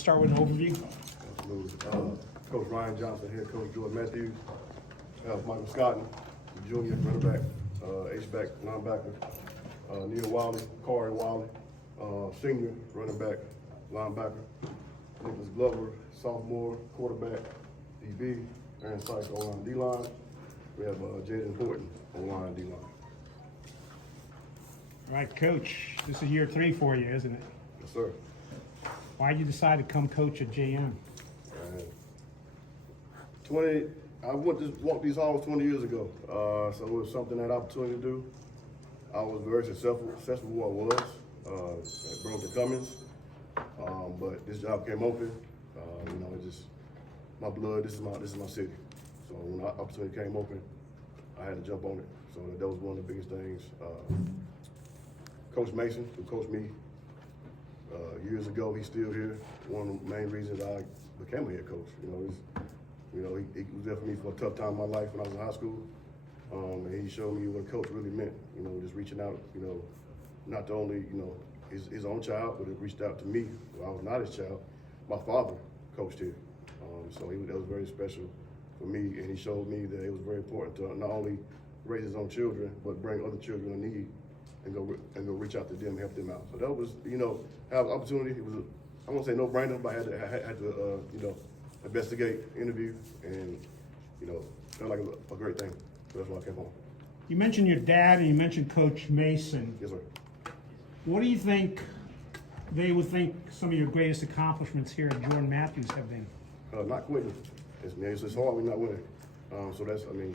start with an overview? Absolutely. Coach Ryan Johnson, head coach Jordan Matthews, Michael Scotton, junior running back, H-back, linebacker, Neil Wiley, Corey Wiley, senior running back, linebacker, Nicholas Glover, sophomore quarterback, DB, Aaron Sykes, O-line, D-line. We have Jaden Horton, O-line, D-line. All right, Coach, this is year 3 for you, isn't it? Yes, sir. Why did you decide to come coach at JM? I walked these halls 20 years ago, so it was something that opportunity to do. I was very successful where I was at Burlington Cummings, but this job came open. It just my blood. This is my city. So when the opportunity came open, I had to jump on it. So that was one of the biggest things. Coach Mason, who coached me years ago, he's still here. One of the main reasons I became a head coach. He was there for me for a tough time in my life when I was in high school. And he showed me what a coach really meant, just reaching out, not to only, his own child, but it reached out to me when I was not his child. My father coached here. So that was very special for me, and he showed me that it was very important to not only raise his own children, but bring other children in need and go reach out to them and help them out. So that was, have an opportunity. It was, I won't say no brainer, but I had to investigate, interview, and, felt like a great thing. So that's why I came home. You mentioned your dad and you mentioned Coach Mason. Yes, sir. What do you think they would think some of your greatest accomplishments here at Jordan Matthews have been? Not quitting. It's hard when you're not winning. So that's, when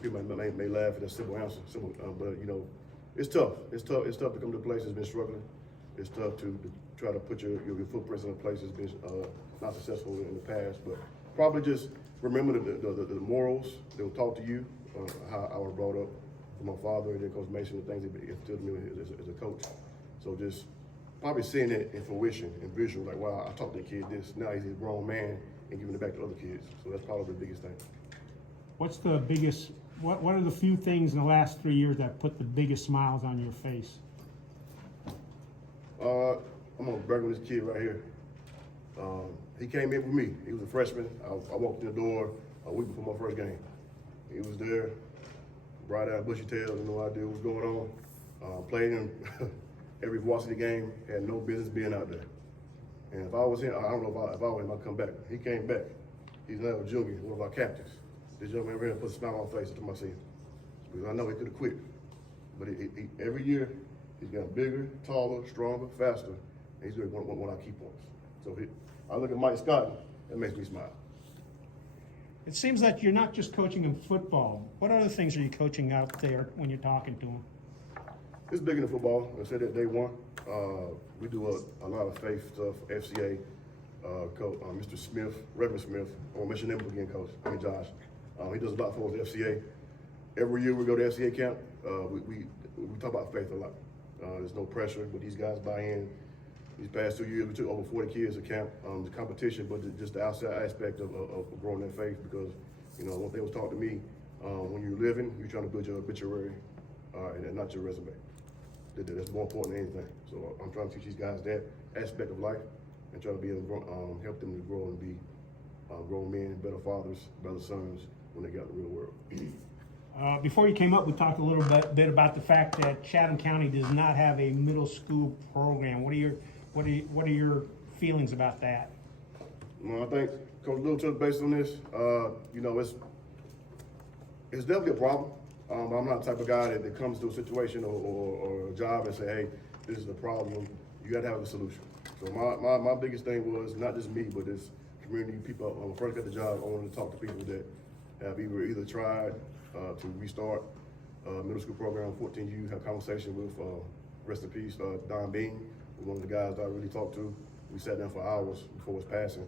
people may laugh at that simple answer, but it's tough. It's tough to come to a place that's been struggling. It's tough to try to put your footprints in a place that's been not successful in the past. But probably just remember the morals that were taught to you, how I was brought up from my father and then Coach Mason, the things that he instilled in me as a coach. So just probably seeing it in fruition and visual, like, wow, I taught that kid this. Now he's a grown man and giving it back to other kids. So that's probably the biggest thing. What's the biggest, what are the few things in the last 3 years that put the biggest smiles on your face? I'm gonna brag on this kid right here. He came in with me. He was a freshman. I walked in the door a week before my first game. He was there, bright eyed, bushy tailed, no idea what was going on. Played in every varsity game, had no business being out there. And if I was him, I don't know if I was him, I'd come back. He came back. He's now a junior, one of our captains. This young man right here put a smile on my face after my season. Because I know he could have quit. But every year, he's gotten bigger, taller, stronger, faster, and he's doing one of our key points. So I look at Mike Scott, that makes me smile. It seems that you're not just coaching in football. What other things are you coaching out there when you're talking to them? It's bigger than football. I said that day one. We do a lot of faith stuff, FCA, coach, Mr. Smith, Reverend Smith. I won't mention him again, Coach. Josh. He does a lot for us, FCA. Every year we go to FCA camp. We talk about faith a lot. There's no pressure, but these guys buy in. These past 2 years, we took over 40 kids to camp. The competition, but just the outside aspect of growing their faith, because one thing was taught to me, when you're living, you're trying to build your obituary and not your resume. That's more important than anything. So I'm trying to teach these guys that aspect of life and try to be help them to grow and be grown men, better fathers, better sons when they get out in the real world. Before you came up, we talked a little bit about the fact that Chatham County does not have a middle school program. What are your feelings about that? Well, I think Coach Little touched base on this. It's definitely a problem. I'm not the type of guy that comes to a situation or a job and say, hey, this is the problem. You got to have a solution. So my biggest thing was not just me, but this community people. When I first got the job, I wanted to talk to people that have either tried to restart middle school program, 14U, have a conversation with, rest in peace, Don Bean, one of the guys that I really talked to. We sat down for hours before his passing.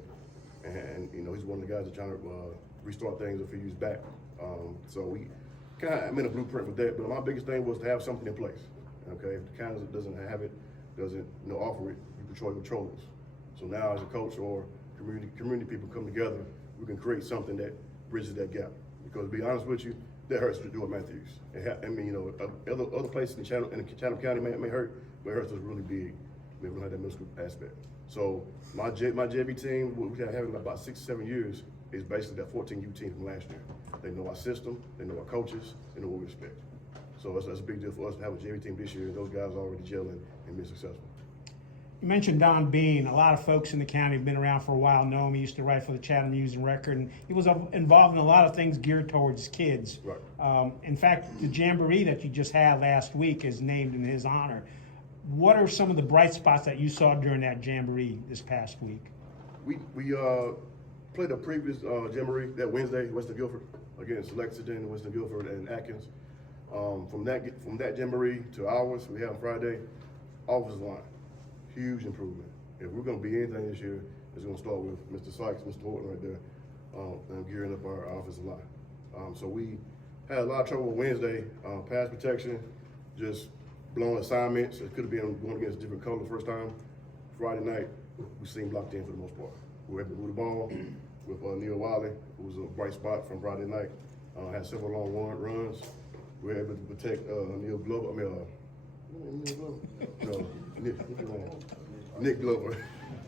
And he's one of the guys that trying to restart things a few years back. So we kind of, I'm in a blueprint with that, but my biggest thing was to have something in place. Okay, if the county doesn't have it, doesn't offer it, you control your controllers. So now as a coach or community people come together, we can create something that bridges that gap. Because to be honest with you, that hurts to do at Matthews. Other places in Chatham County may hurt, but it hurts us really big. We don't have that middle school aspect. So my JV team, we have having about 6 or 7 years, is basically that 14U team from last year. They know our system, they know our coaches, they know what we expect. So that's a big deal for us to have a JV team this year. Those guys are already gelling and being successful. You mentioned Don Bean. A lot of folks in the county have been around for a while, know him. He used to write for the Chatham News and Record, and he was involved in a lot of things geared towards kids. Right. In fact, the jamboree that you just had last week is named in his honor. What are some of the bright spots that you saw during that jamboree this past week? We played a previous jamboree that Wednesday, Western Guilford, against Lexington, Western Guilford, and Atkins. From that jamboree to ours, we have on Friday, offensive line. Huge improvement. If we're going to be anything this year, it's going to start with Mr. Sykes, Mr. Horton right there, and gearing up our offensive line. So we had a lot of trouble Wednesday, pass protection, just blowing assignments. It could have been going against a different color the first time. Friday night, we seemed locked in for the most part. We were able to move the ball with Neil Wiley, who was a bright spot from Friday night. Had several long runs. We were able to protect Neil Glover. Nick Glover.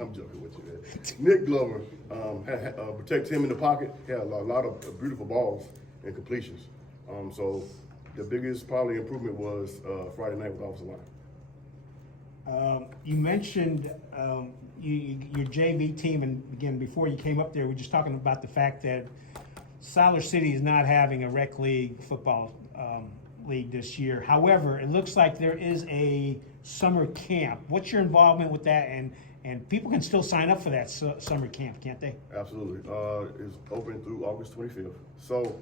I'm joking with you, man. Nick Glover, protect him in the pocket. He had a lot of beautiful balls and completions. So the biggest probably improvement was Friday night with offensive line. You mentioned your JV team, and again, before you came up there, we were just talking about the fact that Siler City is not having a rec league football league this year. However, it looks like there is a summer camp. What's your involvement with that? And people can still sign up for that summer camp, can't they? Absolutely. It's open through August 25th. So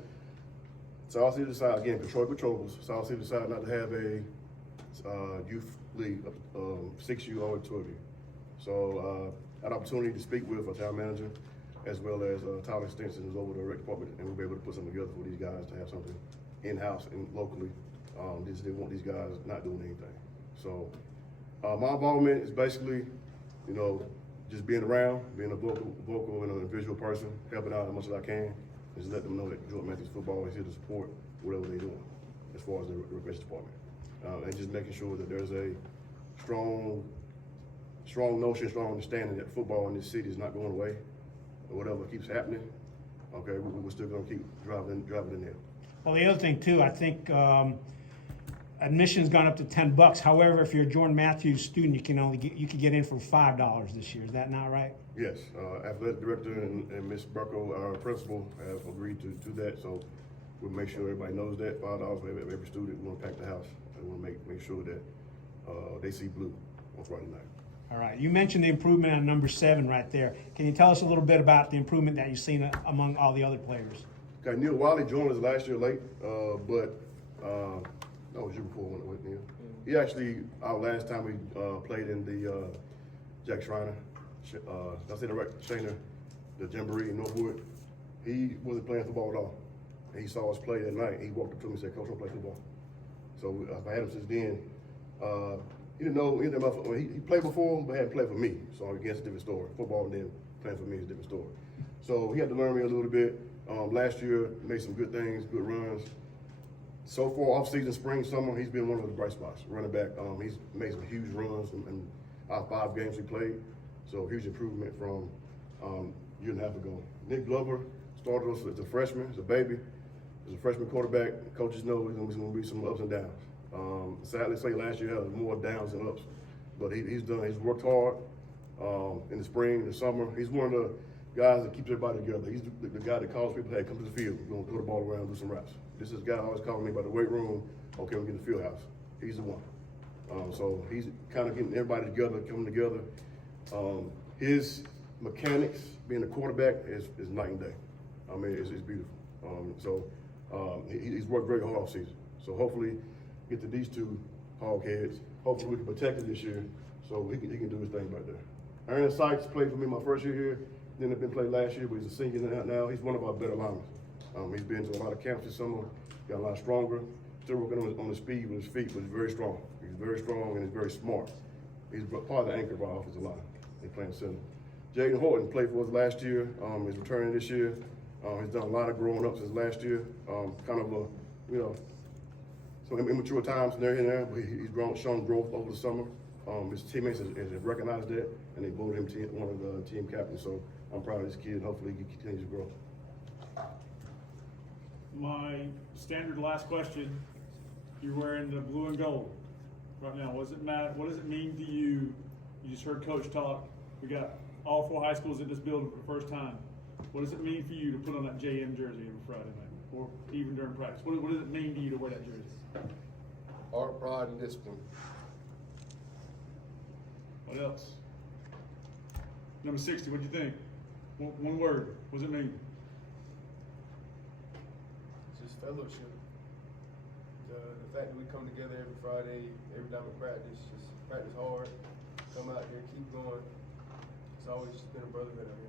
South City decided, again, control controls. South City decided not to have a youth league of 6U or 12U. So had an opportunity to speak with a town manager as well as Tyler Stinson, who's over the rec department, and we'll be able to put something together for these guys to have something in-house and locally. They want these guys not doing anything. So my involvement is basically, just being around, being a vocal and a visual person, helping out as much as I can, just let them know that Jordan Matthews football is here to support whatever they're doing as far as the recreation department. And just making sure that there's a strong notion, strong understanding that football in this city is not going away. Or whatever keeps happening, okay, we're still going to keep driving in there. Well, the other thing too, I think admission's gone up to $10. However, if you're a Jordan Matthews student, you can get in for $5 this year. Is that not right? Yes, athletic director and Ms. Burko, our principal, have agreed to that. So we'll make sure everybody knows that $5 for every student. We want to pack the house, and we'll make sure that they see blue on Friday night. All right. You mentioned the improvement on number 7 right there. Can you tell us a little bit about the improvement that you've seen among all the other players? Okay, Neil Wiley joined us last year late, but that was year before when it went Neil. He actually, our last time we played in the Jack Schreiner, the Jamboree in Northwood, he wasn't playing football at all. And he saw us play that night. He walked up to me and said, "Coach, I play football." So I've had him since then. He didn't know anything about football. He played before, but hadn't played for me. So I guess it's a different story. Football and then playing for me is a different story. So he had to learn me a little bit. Last year, made some good things, good runs. So far, off-season, spring, summer, he's been one of the bright spots. Running back, he's made some huge runs in our 5 games he played. So huge improvement from a year and a half ago. Nick Glover started us as a freshman, as a baby. As a freshman quarterback, coaches know there's going to be some ups and downs. Sadly, say last year had more downs than ups, but he's worked hard in the spring, the summer. He's one of the guys that keeps everybody together. He's the guy that calls people, "Hey, come to the field. We're going to throw the ball around, do some reps." This is the guy always calling me about the weight room. "Okay, we'll get in the field house." He's the one. So he's kind of getting everybody together, coming together. His mechanics, being a quarterback, is night and day. I mean, it's beautiful. He's worked very hard all season. So hopefully, get to these 2 hog heads. Hopefully, we can protect it this year, so he can do his thing right there. Aaron Sykes played for me my first year here. Didn't have been played last year, but he's a senior now. He's one of our better linemen. He's been to a lot of camps this summer. Got a lot stronger. Still working on his speed with his feet, but he's very strong. He's very strong and he's very smart. He's part of the anchor of our offensive line. He's playing center. Jaden Horton played for us last year. He's returning this year. He's done a lot of growing up since last year. Some immature times there and there, but he's shown growth over the summer His teammates has recognized that, and they voted him one of the team captains. So I'm proud of this kid. Hopefully he continues to grow. My standard last question, you're wearing the blue and gold right now. What does it matter? What does it mean to you? You just heard Coach talk. We got all 4 high schools in this building for the first time. What does it mean for you to put on that JM jersey every Friday night, or even during practice? What does it mean to you to wear that jersey? Art, pride, and discipline. What else? Number 60, what'd you think? One word. What does it mean? Just fellowship. The fact that we come together every Friday, every time we practice, just practice hard, come out there, keep going. It's always just been a brotherhood out here.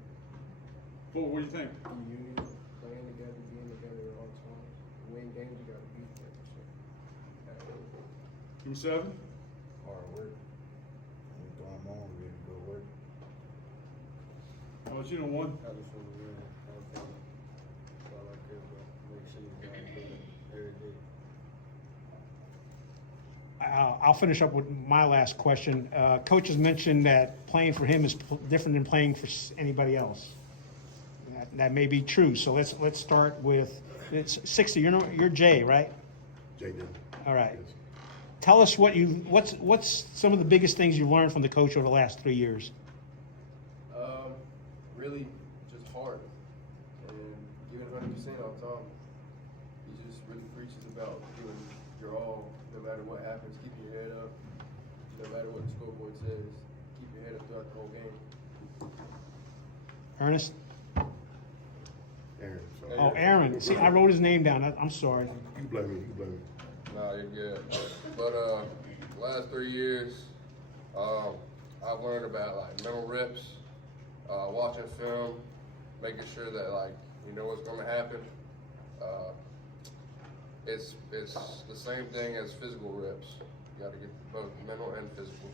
What do you think? Union, playing together, being together at all times. Win games, you gotta beat them. Number 7? Hard work. We throw them on, we have to go work. How about you, number 1? I just want to win. That's all I care about. Make sure you guys do it every day. I'll finish up with my last question. Coach has mentioned that playing for him is different than playing for anybody else. That may be true. So let's start with it's 60. You're Jay, right? Jay did. All right. Yes. Tell us what's some of the biggest things you learned from the coach over the last 3 years. Really just hard and giving 100% all the time. He just really preaches about giving your all, no matter what happens. Keeping your head up, no matter what the scoreboard says. Keep your head up throughout the whole game. Ernest? Aaron. So. Oh, Aaron. See, I wrote his name down. I'm sorry. You can blame me. You can blame me. No, you're good. But last 3 years, I've learned about like mental reps, watching film, making sure that like you know what's going to happen. It's the same thing as physical reps. You got to get both mental and physical.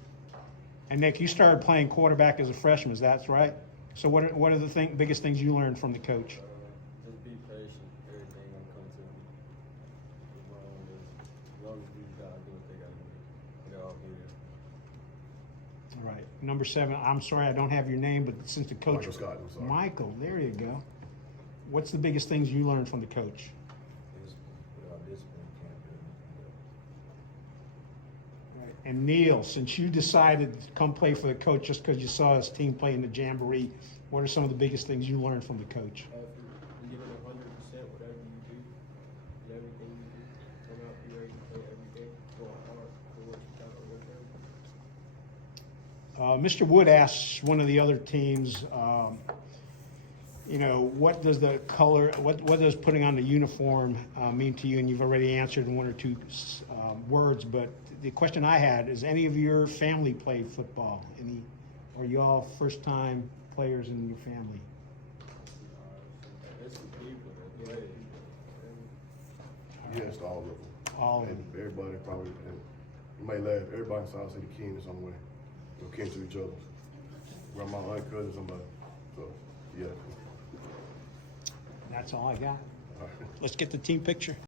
And Nick, you started playing quarterback as a freshman. That's right. So what are the biggest things you learned from the coach? Just be patient. Everything will come to me. As long as we gotta do what they gotta do, they'll all be there. All right. Number 7. I'm sorry I don't have your name, but since the coach. Michael Scott, I'm sorry. Michael, there you go. What's the biggest things you learned from the coach? Without discipline, you can't do anything. And Neil, since you decided to come play for the coach just because you saw his team play in the Jamboree, what are some of the biggest things you learned from the coach? You give it 100%, whatever you do, in everything you do, come out, be ready to play every day, go hard for what you got to work out. Mr. Wood asked one of the other teams, what does the color, what does putting on the uniform mean to you? And you've already answered in 1 or 2 words, but the question I had is, any of your family play football? Are you all first-time players in your family? There's some people that play. Yes, all of them. All of And them. everybody probably, and you may laugh, everybody in South City kin in some way. We're kin to each other. Grandma, aunt, cousin, somebody. So, yeah. That's all I got. All right. Let's get the team picture.